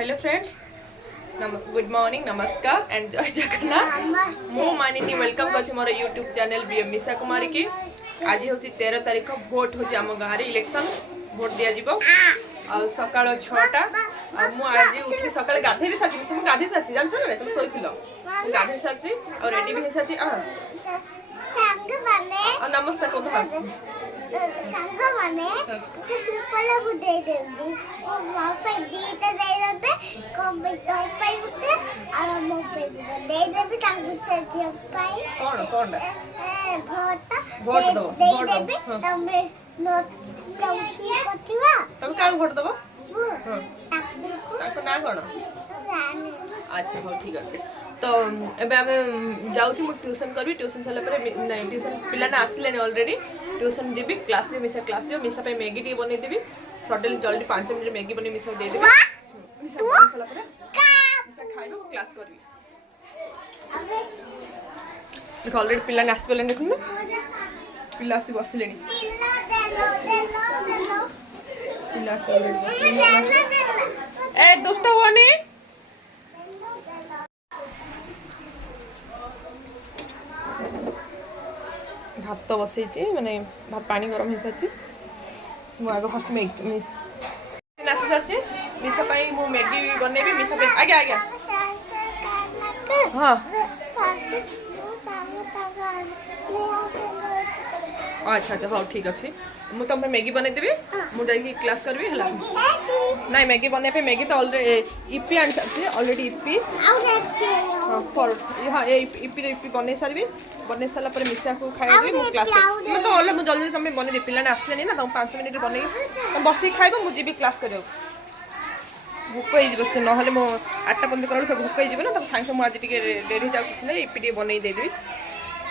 Hello friends, good morning, नमस्कार and जय जगन्नाथ। मु मानिनी वेलकम कर मोर यूट्यूब चैनल बीएम मिशा कुमारी की। आज हूँ 13 तारीख भोट हूँ आम गाँव इलेक्शन भोट दि जाव सका 6टा। आज उठी सका गाधे भी सारी गाधे सारी जान ना तुम शोल गाधे सारी और रेडी भी सारी। नमस्कार कह संग माने के सुपला बुदे देबी ओ मापे दीता दे देबे कम पे तो पे उते और मोपे दे देबी तांगु से पाई कौन ए वोट दो दे देबी तमे नो तम सुपतिवा तुम का वोट दबो हां ताको ना कोन अच्छा हो ठीक अछि। तो एबे हमें जाउची मु ट्यूशन करबी। ट्यूशन चला पर नहीं ट्यूशन पिला ना आसले ऑलरेडी ट्यूशन जीबी क्लास जे मिसा पे मैगी टी बनै देबी सडल जल्दी 5 मिनिट मैगी बनै मिसा दे देबी मिसा चला पर मिसा खाइबो क्लास करबी। देखो ऑलरेडी पिला ना आसबेले देखु पिला आसी बसलेनी पिला आसी ऑलरेडी ए दुष्ट होनी भात तो बसई माने भात पानी गरम हो सारी मुझे फर्स्ट मैगी आसी सारी मिसा मु मैगी बनैबी मिसा आगे आगे हाँ अच्छा अच्छा हाँ ठीक अच्छे मुझे तुम मैगी बनई देवी मुझे क्लास करबी है ना मैगी बनने पे मैगी तो ऑलरेडी इपी आनी सारी ऑलरेडी इपी हाँ इपी इपी बनई सारी बनई सारा मिसा को खाई मुझे क्लास मैं तो ऑलरेडी मुझे जल्दी तुम बनई दे पिला आसले ना तुम 5 मिनिट बनई तुम बस खाइब मुझे जी क्लास कर भोक हो ना मो 8टा 15 कला सब भोक हो ना तब सागे मुझे आज डेरी जाऊ कि ना इपी बनई देदेवी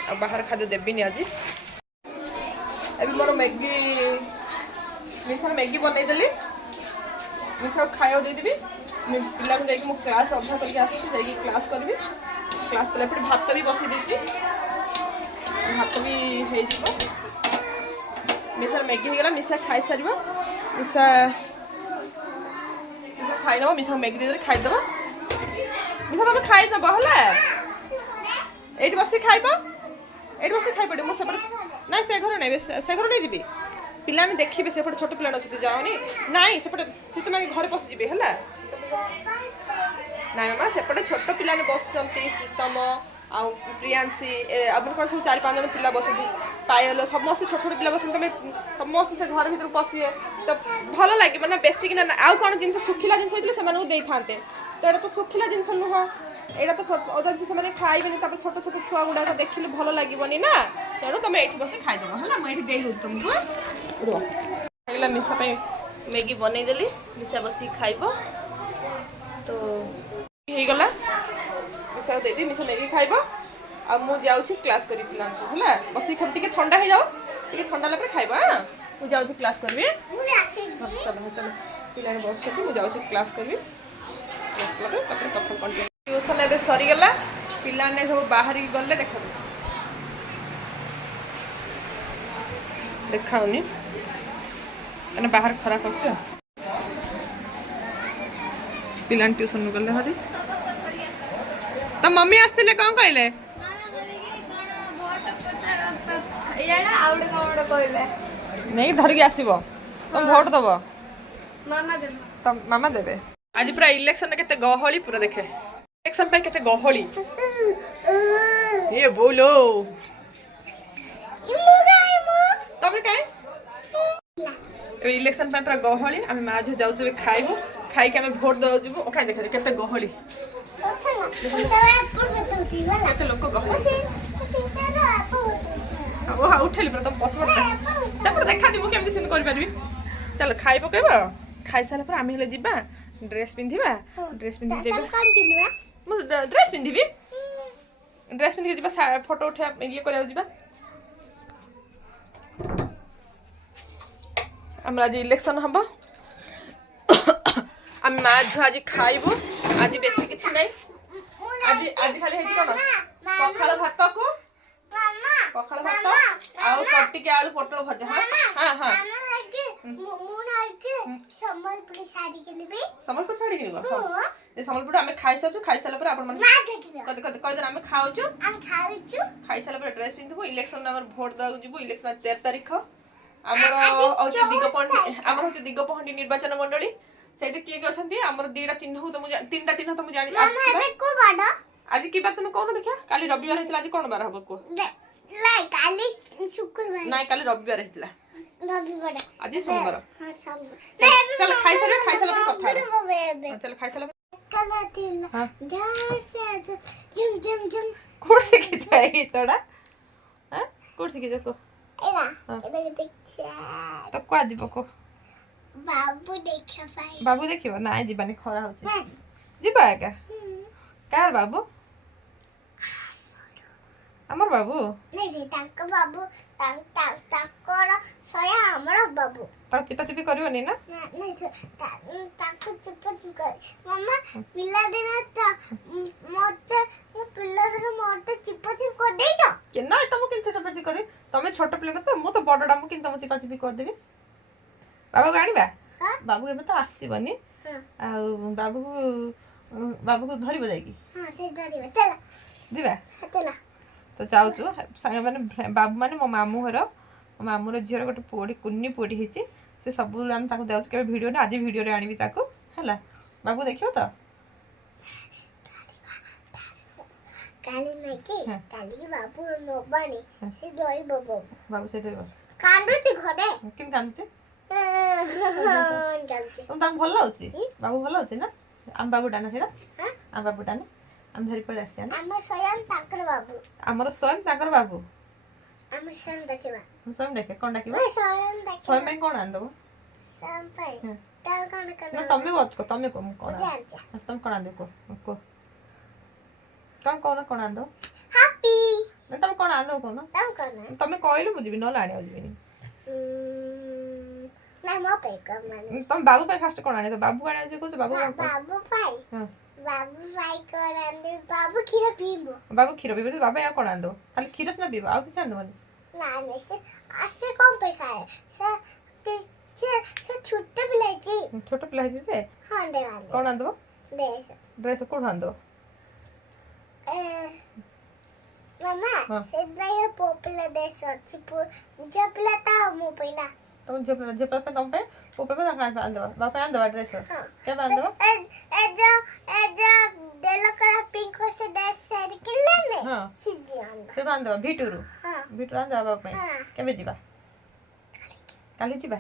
आ बाहर खाद्य देवी आज अभी मोर मैगी मिसा मैगी बनई देली मिसा खाया देदेवी पिला को जाकि क्लास अभ्यास करके आसी क्लास करी क्लास कला भात भी बसई देती भात भी हो मिसा मैगी होगा मिसा खाई सार मिसा खाई नब मिसा मैगी दे खाईदेव मिसा तुम खाईदेव है ये बस खाइब ये बस खाई पड़े मुझे ना से घर नहीं से घर नहीं जी पिला देखिए सेपटे छोट पिला अच्छे जाओनी ना सेपटे सी तुम घर पशिजे है ना मामा सेपटे छोट पिला बस शीतम आ प्रियांशी अपन कौन सब 4-5 जन पिला बस पायल समस्त छोट छोट पिला बस तुम समस्त से घर भर पशिए तो भल लगे ना बेस कि आउ कौन जिन सुखिला जिन दे था तो यहाँ तो सुखिला जिन नुह यहाँ तो अदा से खाइबे छोट छोट छुआ गुड़ाक देखिले भल लगे ना तेणु तुम ये बस खाईदेव है मुझे दे दूँ तुमको रुला मिसा मैगी बनई देली मिसा बस खाइब तो होगला मिसा देदी मिसा मैगी खाइब आ मुझे क्लास करी पिला है बस टे ठंडा हो जाओ टे ठंडा लगे खाइब हाँ मुझे जाऊँ क्लास करी चलो चलो पिला बस मुझे जाऊँ क्लास करी ट्यूशन ए सरीगला पिला ने सब बाहर गले देखाऊनी मैंने बाहर खराब अच्छे पिला ट्यूशन गले हरी तो मम्मी आसते कौन कहले नहीं धरिकी आसब तुम भोट दब मामा देवे आज पूरा इलेक्शन केते गहली पूरा देखे इलेक्शन पे केते गहली ये बोलो तबे काई इलेक्शन पे पूरा गहली आम माँ झी जाऊ खाइबू खाई आम भोट दे जीवु ओके देखे केते गहली केते लोक गहली हाँ उठेली पूरा तुम पछपट से देखा मुझे केमी सेम कर चलो खाई पकेब खाई सारा आम हेले जीवा ड्रेस पिंधिबा ड्रेस पिंधि ड्रेस पिंधिबी ड्रेस पिंधि जीवा फोटो उठा ये कर आज इलेक्शन हम आम माँ झुआ आज खाइबू आज बेसी किसी ना आज आज खाली कौन पखाल भात को पखाल भात आउ कटिके आलू पटल भजा हाँ हाँ हाँ ସମ୍ବଲପୁରୀ ଶାଢ଼ୀ କିଣିବି। ସମ୍ବଲପୁର ଶାଢ଼ୀ କିଣିବ ଏ ସମ୍ବଲପୁର ଆମେ ଖାଇସାରିଛୁ ଖାଇସାରିଲା ପରେ ଆପଣ ମାନେ କହିଦେଲେ ଆମେ ଖାଉଛୁ ଖାଇସାରିଲା ପରେ ଡ୍ରେସ୍ ପିନ୍ଧିବୁ ଇଲେକ୍ସନ ଆମର ଭୋଟ ଦେବାକୁ ଯିବୁ ଇଲେକ୍ସନ 13 ତାରିଖ ଆମର ହଉଛି ଦିଗପହଣ୍ଡି ନିର୍ବାଚନ ମଣ୍ଡଳୀ ସେଇଠି କିଏ କିଏ ଅଛନ୍ତି ଆମର ତିନିଟା ଚିହ୍ନ ତ ମୁଁ ଜାଣି ଆଜି କି ବାର ତମେ କହୁନ ଦେଖିଆ କାଲି ରବିବାର ହେଇଥିଲା ଆଜି କଣ ବାର ହବ କୁହ କାଲି ଶୁକ୍ରବାର ନାଇଁ କାଲି ରବିବାର ହେଇଥିଲା ଆଜି ସୋମବାର ହଁ ଚାଲ ଖାଇସାରିଲା ପରେ କଥା ହେବା ଚାଲ ଖାଇସାରିଲା ପରେ କୋଉଠି ଶିଖିଛ ଏଇ ଗୀତଟା କୋଉଠି ଶିଖିଛ କୁହ ତ କୁଆ ଯିବ କୁହ ବାବୁ ଦେଖିବ ନାଇଁ ଯିବାନି ଖରା ହଉଛି ଯିବା ଏକା କାହାର ବାବୁ ଆମର ବାବୁ ତାଙ୍କ ବାବୁ ତାଙ୍କର ସୟା ଆମର ବାବୁ ତାକୁ ଚିପା ଚିପି କରିବନି ନା ତାକୁ ଚିପା ଚିପି କରି ମାମା ପିଲାଦିନ ମତେ ଚିପା ଚିପି କରିଦେଇଛ ନାଇଁ ତମକୁ କେମିତି ଚିପା ଚିପି କରି ତମେ ଛୋଟ ପିଲାଟା ତ ମୁଁ ତ ବଡଟା ମୁଁ କେମିତି ତମ ଚିପା ଚିପି କରିଦେବି ବାବୁକୁ ଆଣିବା ବାବୁ ଏବେ ତ ଆସିବନି ଆଉ ବାବୁକୁ ଧରିବ ଯାଇକି ଯିବା ତ ଯାଉଛୁ ସାଙ୍ଗେ ମାନେ ବାବୁ ମାନେ ମୋ ମାମୁଁର ଝିଅର ଗୋଟେ ପୁଅଟି କୁନି ପୁଅଟି ହେଇଛି ସେ ସବୁ ଆମେ ତାକୁ ଦେଉଛୁ କେବେ ଭିଡ଼ିଓ ନା ଆଜି ଭିଡ଼ିଓରେ ଆଣିବି ତାକୁ ହେଲା ବାବୁ ଦେଖିବ ତ କାଲି କାଲି ବାବୁ ନବାନି ସେ ରହିବ ବାବୁ ସେ ରହିବ କାନ୍ଦୁଛି ଘରେ କେମିତି କାନ୍ଦୁଛି ତାଙ୍କୁ ଭଲ ଲାଗୁଛି ବାବୁ ଭଲ ଲାଗୁଛି ନା ଆମ ବାବୁଟା ନା ସେଇଟା ଆମ ବାବୁଟା ନା ଆମେ ଧରି ପଳେଇ ଆସିବା ନା ଆମର ସ୍ୱୟଂ ତାଙ୍କର ବାବୁ ଆମେ ସ୍ୱୟଂ ଦେଖିବା ସ୍ୱୟଂ ଡାକେ କଣ ଡାକିବ ସ୍ୱୟଂ ପାଇଁ କଣ ଆଣିଦବ ତମେ ତମେ କହ ମୁଁ କଣ ତମେ କଣ ଆଣିଦେବ କୁହ କଣ କହୁନ କଣ ଆଣିଦବ ତମେ କଣ ଆଣିଦବ କହୁନ ତମେ କହିଲେ ମୁଁ ଯିବି ନହେଲେ ଆଣିବାକୁ ଯିବିନି ତମେ ବାବୁ ପାଇଁ ଫାଷ୍ଟ କଣ ଆଣିବ ବାବୁ ଆଣିବାକୁ ଯିବ କହୁଛ ବାବୁ ବାବୁ କ୍ଷୀର ପିଇବ ବାବୁ ଆଉ କଣ ଆଣିଦବ ଖାଲି କ୍ଷୀର ସିନା ପିଇବ ଆଉ କିଛି ଆଣିଦବନି ସେ କଣ ପାଇଁ ଖାଏ ସେ ଛୋଟ ପିଲା ହେଇଛି ଯେ କଣ ଆଣିଦବ ଡ୍ରେସ୍ କୋଉଠୁ ଆଣିଦବ ମାମା ସେଥିପାଇଁ ପୁଅ ପିଲା ଡ୍ରେସ୍ ଅଛି ଝିଅ ପିଲା ତ ମୋ ପାଇଁ ନା ତମ ଝିଅ ପିଲା ପାଇଁ ତମ ପାଇଁ ପୁଅ ପିଲା ପାଇଁ ଆଣିଦବ ବାପା ପାଇଁ ଆଣିଦବ ଡ୍ରେସ୍ କେବେ ଆଣିଦବ ସେଇଠୁ ଆଣିଦବ ଭିଟୁରୁ ଆଣିଦବ ବାପା ପାଇଁ କେବେ ଯିବା କାଲି ଯିବା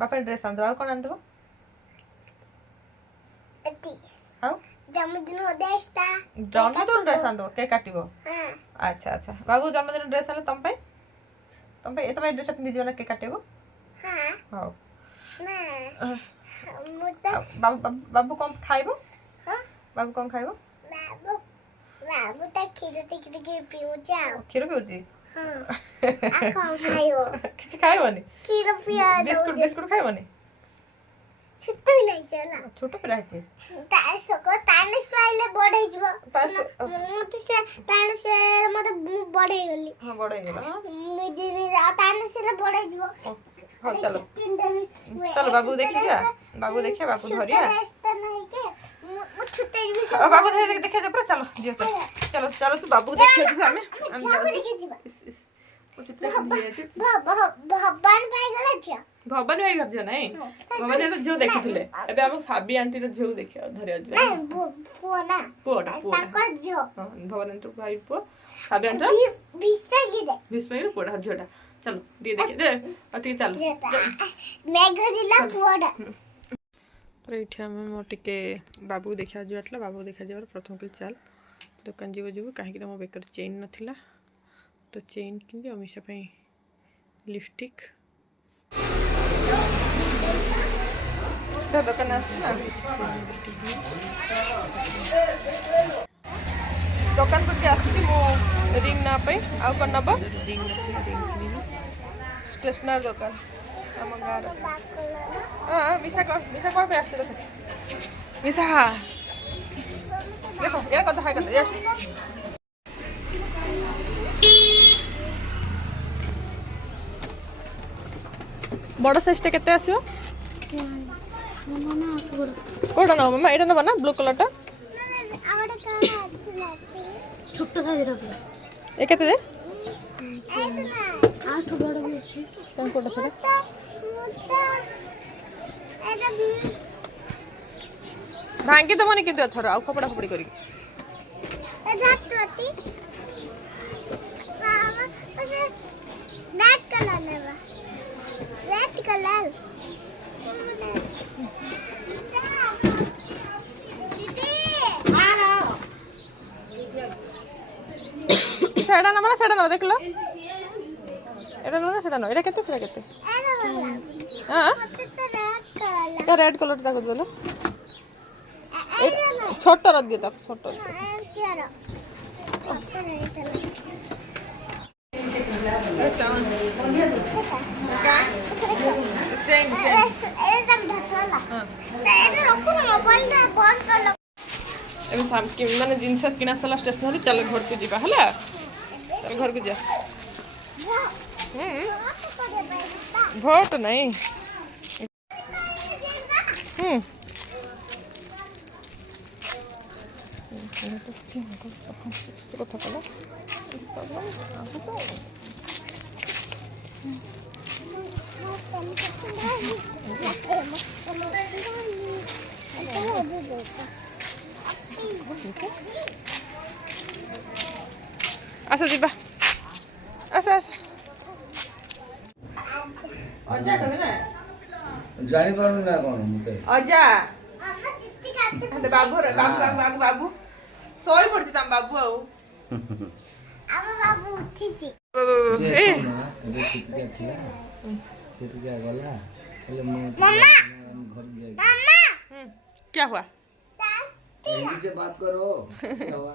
ବାପା ଡ୍ରେସ୍ ଆଣିଦବ ଆଉ କଣ ଆଣିଦବ ଆଉ ଜନ୍ମଦିନ ଡ୍ରେସ୍ ଆଣିଦବ କେକ୍ କାଟିବ ଆଚ୍ଛା ଆଚ୍ଛା ବାବୁ ଜନ୍ମଦିନ ଡ୍ରେସ୍ ଆଣିଲେ ତମ ପାଇଁ ଡ୍ରେସ୍ ପିନ୍ଧିଯିବ ନା କେକ୍ କାଟିବ ହଉ ବାବୁ କଣ ଖାଇବ ବାବୁ କଣ ଖାଇବ ବାବୁ ତା କ୍ଷୀର ପିଉଛି କ୍ଷୀର ପିଉଛି କିଛି ଖାଇବନି ବିସ୍କୁଟ ଖାଇବନି ଛୋଟ ପିଲା ହେଇଛି ବଢେଇଯିବ ମତେ ବଢେଇଗଲି ବଢେଇଯିବ ହଉ ଚାଲ ବାବୁ ଦେଖିବା ବାବୁ ଧରିବା ବାବୁ ଦେଖିବା ପୁରା ଚାଲ ଚାଲ ତୁ ବାବୁ ଦେଖିବା ଆମେ ଭବାନୀ ଭାଇ ଘର ଝିଅ ନାଇଁ ଭବାନୀ ଭାଇ ଝିଅ ଦେଖିଥିଲେ ଏବେ ଆମ ସାବି ଆଣ୍ଟିର ଝିଅକୁ ଦେଖିବା ଧରିବା ଯିବା ପୁଅଟା ଭବାନୀ ଆଣ୍ଟିର ଭାଇ ପୁଅ ସାବି ଆଣ୍ଟିର ଭୀଷ୍ମର ପୁଅଟା ଝିଅଟା ଚାଲ ଟିକେ ଟିକେ ଚାଲ ଏଇଠି ଆମେ ମୋର ଟିକେ ବାବୁକୁ ଦେଖିବା ଯିବାର ଥିଲା ବାବୁକୁ ଦେଖାଯିବାର ପ୍ରଥମ କହିଲି ଚାଲ ଦୋକାନ ଯିବୁ କାହିଁକି ନା ମୋ ବେକରେ ଚେନ୍ ନଥିଲା ତ ଚେନ୍ କିଣିବି ଆଉ ମିଶା ପାଇଁ लिपस्टिक तो दुकान दुकान को आसी मो रिंग ना पे आउ कौन नब स्टेशनरी दुकान आम गाँव हाँ मिशा कौन पे आस मिशा देखो ये कत हाई कत बड़ साइज टा केते आसीबो কোটা নাও মামা এটা নেবা না ব্লু কালারটা ছোট্ট সাইজের হবে এ কেতে দে আর তো বড় হয়েছে কোন কোটা সেটা ভাঙ্গি দেবনি কিন্তু এথর ଆଉ କପଡ଼ା ଫପଡ଼ି କରିକି সেটা না মানে সেটা না দেখলো এটা না সেটা না এটা কেতে সেটা কেতে হ্যাঁ এটা রেড কলর দেখো দিলো ছোট রদ দিয়ে দাও ছোট মানে জিনিস কিনা সারা স্টেশনারি চল ঘরକୁ ଯିବା ହେଲା चल ଘରକୁ जा ଭୋଟ ନାହିଁ କଥା କଲା ଆସ ଯିବା ଆସ ଆସ ଅଜା କହିବେ ନା ଜାଣିପାରୁନି ନା କଣ ମତେ ଅଜା ବାବୁ ବାବୁ ବାବୁ ଶୋଇ ପଡିଛି ତମ ବାବୁ ଆଉ ଆମ ବାବୁ ଉଠିଛି ଛୁଟିକା ଗଲା ହେଲେ ମୁଁ मम्मा ଘରକୁ ଯାଇ मम्मा क्या हुआ हिंदी से बात करो क्या हुआ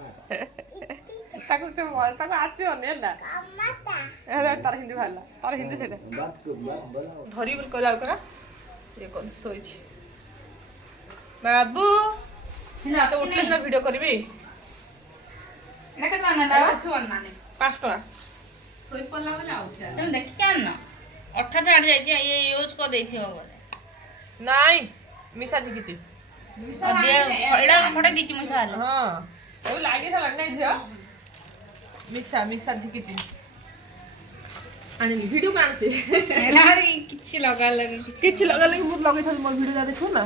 ତାକୁ ଆସିବନି ହେଲା ତାର ହିନ୍ଦୀ ବାହାରିଲା ତାର ହିନ୍ଦୀ ସେଇଟା बात बोलाओ ଧରି ବୋଲି କହିଲା ଆଉ କରା ଇଏ କଲି ଶୋଇଛି ବାବୁ ତ ଉଠିଲେ ସିନା ଭିଡ଼ିଓ କରିବି କେତେ ଟଙ୍କା ନେଲା 5 ଟଙ୍କା ତମେ ଦେଖିକି ଆଣିନ ଅଠା ଛାଡ଼ି ଯାଇଛି ଇଏ ୟୁଜ୍ କରିଦେଇଥିବ ବୋଧେ ନାଇଁ ମିଶା ଶିଖିଛି ଏଇଟା ଫଟୋ ଦେଇଛି ମୁଁ ସାର୍ ହଁ ଏବେ ଲାଗି ସାରିଲାଣି ନାଇଁ ଝିଅ ମିଶା ମିଶା ଶିଖିଛି ଆଣିଲି ଭିଡ଼ିଓ ଆଣୁଛି କିଛି ଲଗା ଲାଗି କିଛି ଲଗା ଲାଗି ବହୁତ ଲଗେଇଥିଲି ମୋର ଭିଡ଼ିଓ ଦେଖିବୁ ନା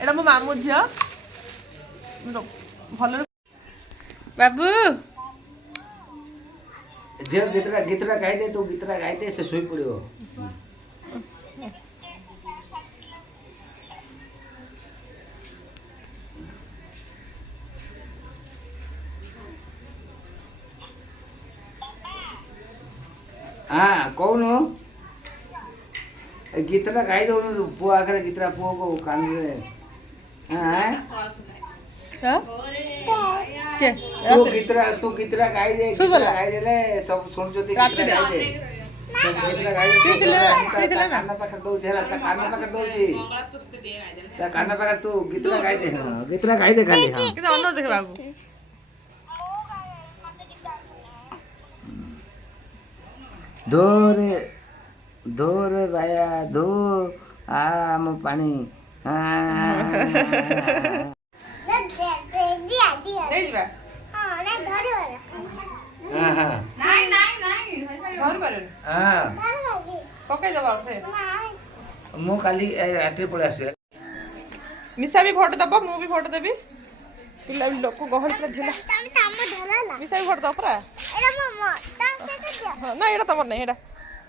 ଏଇଟା ମୋ ମାମୁଁ ଝିଅ ଭଲରେ ବାବୁ जे गीतरा गाई दे तो गीतरा गाई दे से सोई पड़ियो हाँ कौन हो गीतरा गाई दो पुआ आकर गीतरा पुआ को कान में हाँ के तू गीतरा गाई दे ले सब सुन जोती गीतरा गाई दे सब गीतरा गाई दे कान पाखर दो जेला ता कान पाखर दो छी ता कान पाखर तू गीतरा गाई दे गीतरा गाई दे खाली हां কিন্তু অন্য দেখে বাবু ধোরে ভাইয়া ধো আম পানি ନେଇଯିବା ନାଇଁ ନାଇଁ ନାଇଁ ଧରି ପାରିବନି ହଁ ପକେଇଦବା ଆଉଥରେ ମୁଁ କାଲି ରାତିରେ ପଳେଇ ଆସିବି ମିଶା ବି ଭୋଟ ଦବ ମୁଁ ବି ଭୋଟ ଦେବି ପିଲା ଲୋକ ଗହଳି ପୁରା ଢିଲା ମିଶା ବି ଭୋଟ ଦବ ପରା ନା ଏଇଟା ତମର ନାହିଁ ଏଇଟା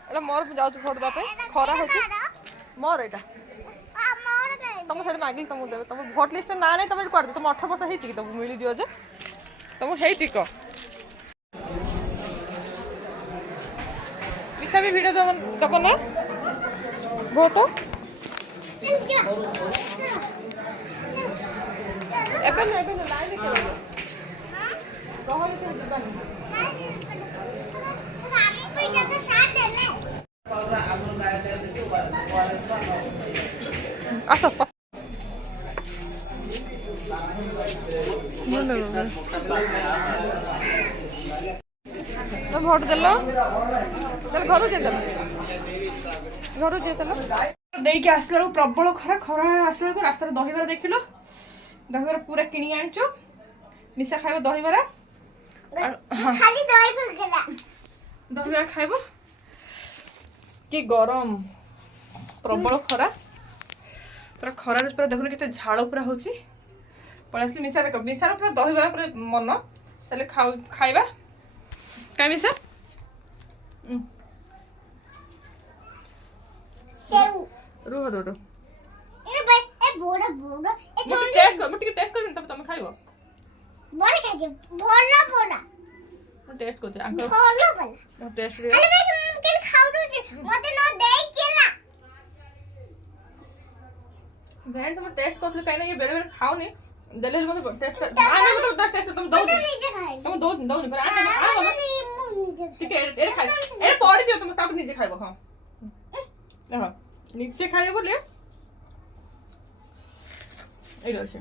ଏଇଟା ମୋର ଯାଉଛି ଭୋଟ ଦେବା ପାଇଁ ଖରା ହଉଛି ମୋର ଏଇଟା ତମ ସେଇଠି ମାଗିଲି ତମକୁ ଦେବେ ତମ ଭୋଟ ଲିଷ୍ଟରେ ନାଁ ନାହିଁ ତମେ ଏଠି କରିଦିଅ ତମ 18 ବର୍ଷ ହେଇଛି କି ତମକୁ ମିଳିଦିଅ ଯେ ତମକୁ ହେଇଛି କ ମିଶା ବି ଭିଡ଼ିଓ ଦବ ନା ଭୋଟ ଏବେ ନୁହେଁ ଲାଇନ୍ ଗହଳି କେହି ଯିବାନି ଆସ ଭୋଟ ଦେଲ ତାହେଲେ ଘରୁ ଯାଇଦେଲ ଦେଇକି ଆସିଲା ବେଳକୁ ପ୍ରବଳ ଖରା ଖରା ଆସିଲା ବେଳକୁ ରାସ୍ତାରେ ଦହିବରା ଦେଖିଲୁ ଦହିବରା ପୁରା କିଣିକି ଆଣିଛୁ ମିଶା ଖାଇବ ଦହିବରା ଖାଲି ଦହି ଫୁଟେଲା ଦହିବରା ଖାଇବ କି ଗରମ ପ୍ରବଳ ଖରା ପୁରା ଖରାରେ ପୁରା ଦେଖୁନ କେତେ ଝାଳ ପୁରା ହଉଛି ପଳେଇ ଆସିଲି ମିଶାର ପୁରା ଦହିବରା ପୁରା ମନ ତାହେଲେ ଖାଇବା କାଇଁ ମିଶା ସେଉ ରୁହ ଏ ବଡ ବଡ ଏ ମୁଁ ଟିକେ ଟେଷ୍ଟ କରିବି ତମେ ତମେ ଖାଇବ ବଡ ଖାଇଦେ ଭଲ ବଡ ମୁଁ ଟେଷ୍ଟ କରୁଛି ଆଙ୍କର ଭଲ ଭଲ ଟେଷ୍ଟ ଖାଲି ବେଶ ମୁଁ କେନ ଖାଉଛୁ ମତେ ନ ଦେଇ କେଲା ଭେଣ୍ଡ ତମେ ଟେଷ୍ଟ କରୁଥିଲେ କାଇଁ ନା ଇଏ ବେଳେ ବେଳେ ଖାଉନି ଦେଲେ ମତେ ଟେଷ୍ଟ ଆନେ ମତେ ଟେଷ୍ଟ ତମେ ଦଉନି ନିଜେ ଖାଇ ତମେ ଦଉନି पर आने ମୁଁ ନିଜେ ଟିକେ ଏରେ ଖାଇ ଏରେ ପଡି ଦିଅ ତମେ ତାପରେ ନିଜେ ଖାଇବ ହଁ ଦେଖ ନିଜେ ଖାଇବ ବୋଲି ଏଇଟା ଅଛି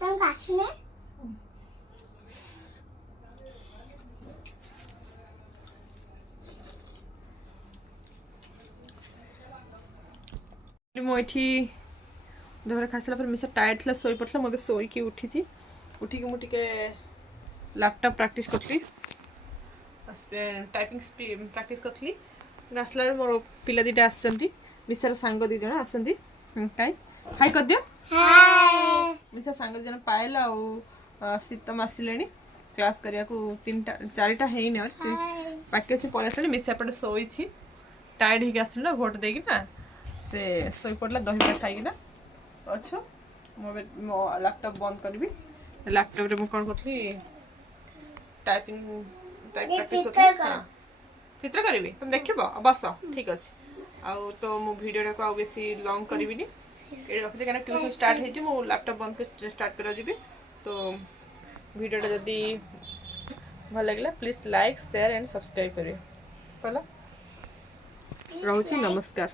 ଚଙ୍କା ଆସୁନେ ମୁଁ ଏଠି ଦେହରେ ଖାଇସାରିଲା ପରେ ମିଶା ଟାୟାର୍ଡ ଥିଲା ଶୋଇ ପଡ଼ିଥିଲା ମୁଁ ଏବେ ଶୋଇକି ଉଠିଛି ଉଠିକି ମୁଁ ଟିକେ ଲ୍ୟାପଟପ୍ ପ୍ରାକ୍ଟିସ୍ କରିଥିଲି टाइपिंग प्रैक्टिस करथली आसला मोर पिला दीटा आसचंती मिसार सांग दी जण आसंती हाय हाय कर दियो हाय मिसा सांग दी जण पायल आ सीतम आसिलेनी क्लास करिया को तीनटा चारिटा हेई ने बाकी अछि पळे आसले मिसा पटे सोईछि टायर्ड ही आसथि ना वोट देगी ना से सोई पडला दही पर खाई ना अच्छो मो लैपटॉप बंद करबी लैपटॉप रे मु कोन करथली टाइपिंग चित्र करी तुम देख बस ठीक अच्छे आउ तो मु वीडियो को बेसी लॉन्ग करी ये रखी क्या ट्यूशन स्टार्ट हो लैपटॉप बंद कर स्टार्ट कर जी तो वीडियो जदि भल लगे please like share and subscribe करिए रोची नमस्कार।